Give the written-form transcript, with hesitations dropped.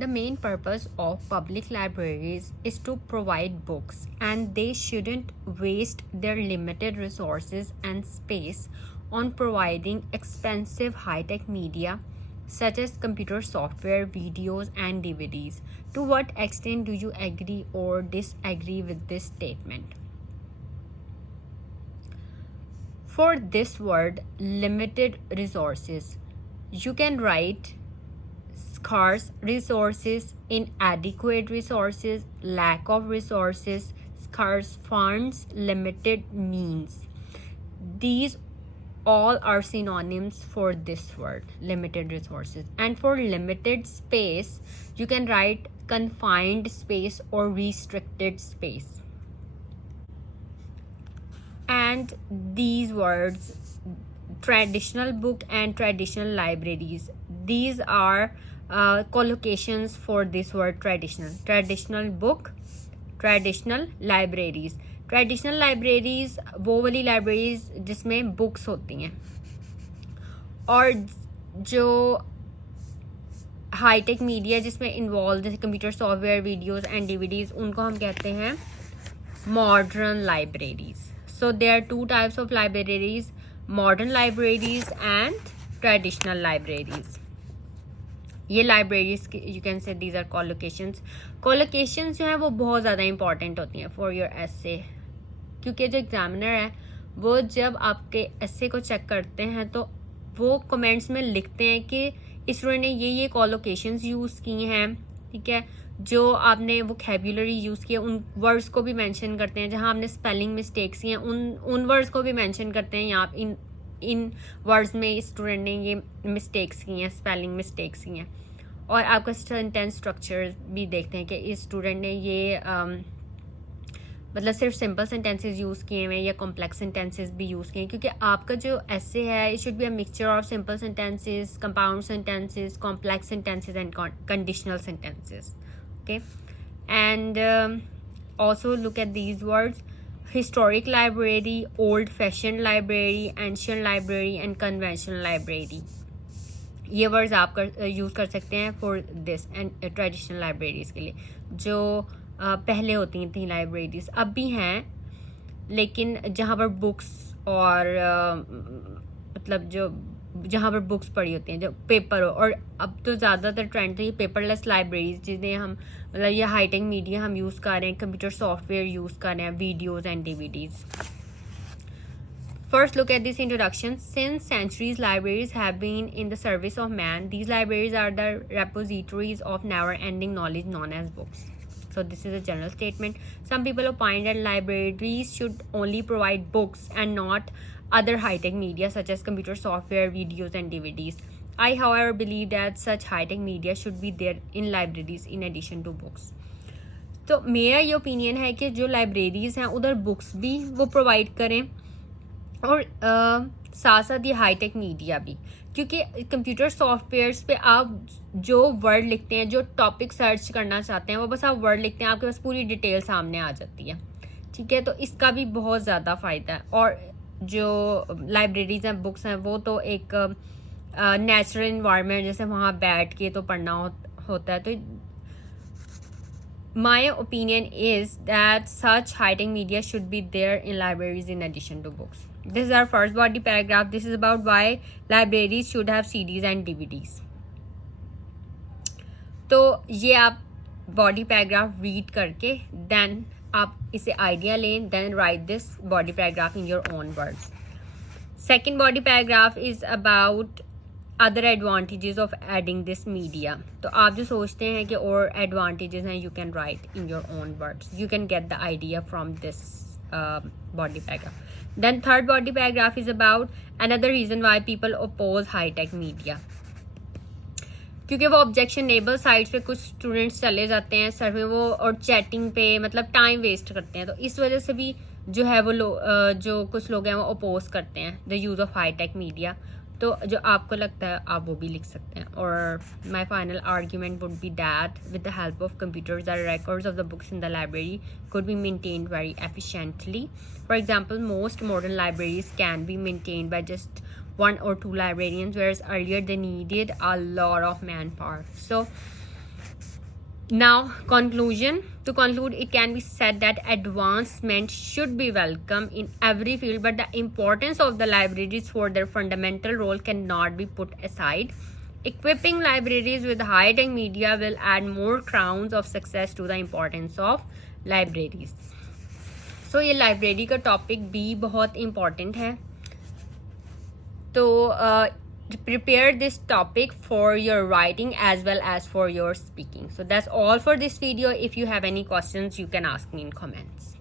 The main purpose of public libraries is to provide books, and they shouldn't waste their limited resources and space on providing expensive high-tech media such as computer software, videos, and DVDs. To what extent do you agree or disagree with this statement? For this word, limited resources, you can write scarce resources, inadequate resources, lack of resources, scarce funds, limited means. These all are synonyms for this word, limited resources. And for limited space, you can write confined space or restricted space. And these words, traditional book and traditional libraries, these are collocations for this word traditional book, traditional libraries. Traditional libraries वो वाली libraries जिसमें books होती हैं, और जो high tech media जिसमें involve जैसे computer software, videos and DVDs, उनको हम कहते हैं modern libraries. So there are two types of libraries, modern libraries and traditional libraries. ये libraries you can say these are collocations. Collocations जो हैं वो बहुत ज़्यादा इंपॉर्टेंट होती हैं फॉर योर एसे, क्योंकि जो एग्जामिनर है वो जब आपके एसे को चेक करते हैं तो वो कमेंट्स में लिखते हैं कि स्टूडेंट ने ये कॉलोकेशंस यूज़ की हैं, ठीक है, जो आपने वोकैबुलरी यूज़ की है उन वर्ड्स को भी मेंशन करते हैं, जहां आपने स्पेलिंग मिस्टेक्स की हैं उन वर्ड्स को भी मेंशन करते हैं. यहाँ इन वर्ड्स में स्टूडेंट ने ये मिस्टेक्स की हैं, स्पेलिंग मिस्टेक्स की हैं. और आपका सेंटेंस स्ट्रक्चर भी देखते हैं कि इस स्टूडेंट ने ये मतलब सिर्फ सिंपल सेंटेंसेस यूज़ किए हैं या कॉम्प्लेक्स सेंटेंसेस भी यूज़ किए हैं, क्योंकि आपका जो ऐसे है it should be a mixture of simple sentences, compound sentences, complex sentences and conditional sentences. Okay, and also look at these words: historic library, old fashioned library, ancient library and conventional library. ये वर्ड्स आप यूज़ कर सकते हैं for this and traditional libraries के लिए. जो पहले होती थी लाइब्रेरीज, अब भी हैं, लेकिन जहाँ पर बुक्स और मतलब जो जहाँ पर बुक्स पढ़ी होती हैं, जो पेपर हो, और अब तो ज़्यादातर ट्रेंड तो ये पेपरलेस लाइब्रेरीज जिन्हें हम मतलब ये हाईटेक मीडिया हम यूज़ कर रहे हैं, कंप्यूटर सॉफ्टवेयर यूज़ कर रहे हैं, videos and DVDs. First, look at this introduction. Since centuries, libraries have been in the service of man. These libraries are the repositories of never-ending knowledge known as books. So this is a general statement. Some people opine that libraries should only provide books and not other high-tech media such as computer software, videos, and DVDs. I, however, believe that such high-tech media should be there in libraries in addition to books. तो मेरा ये ओपिनियन है कि जो लाइब्रेरीज हैं उधर बुक्स भी वो प्रोवाइड करें, और साथ साथ ये हाईटेक मीडिया भी, क्योंकि कंप्यूटर सॉफ्टवेयर्स पे आप जो वर्ड लिखते हैं, जो टॉपिक सर्च करना चाहते हैं, वो बस आप वर्ड लिखते हैं, आपके पास पूरी डिटेल सामने आ जाती है, ठीक है. तो इसका भी बहुत ज़्यादा फ़ायदा है. और जो लाइब्रेरीज हैं, बुक्स हैं, वो तो एक नेचुरल इन्वायरमेंट जैसे वहाँ बैठ के तो पढ़ना होता है. तो my opinion is that such high-tech media should be there in libraries in addition to books. This is our first body paragraph. This is about why libraries should have CDs and DVDs. तो ये आप body paragraph read करके then आप इसे idea लें, then write this body paragraph in your own words. Second body paragraph is about other advantages of adding this media. तो आप जो सोचते हैं कि और एडवांटेजेस हैं, you can write in your own words. You can get the idea from this body paragraph. Then third body paragraph is about another reason why people oppose high-tech media. क्योंकि वो ऑब्जेक्शनेबल साइट्स पे कुछ स्टूडेंट्स चले जाते हैं सर में वो, और चैटिंग पे मतलब टाइम वेस्ट करते हैं. तो इस वजह से भी जो है वो जो कुछ लोग हैं वो अपोज करते हैं the use of hi-tech media. तो जो आपको लगता है आप वो भी लिख सकते हैं. और my final argument would be that with the help of computers the records of the books in the library could be maintained very efficiently. For example, most modern libraries can be maintained by just 1 or 2 librarians, whereas earlier they needed a lot of manpower. So Now, conclusion. To conclude, it can be said that advancement should be welcome in every field, but the importance of the libraries for their fundamental role cannot be put aside. Equipping libraries with high-tech media will add more crowns of success to the importance of libraries. So ये लाइब्रेरी का टॉपिक भी बहुत इम्पॉर्टेंट है. तो prepare this topic for your writing as well as for your speaking. So that's all for this video. If you have any questions, you can ask me in comments.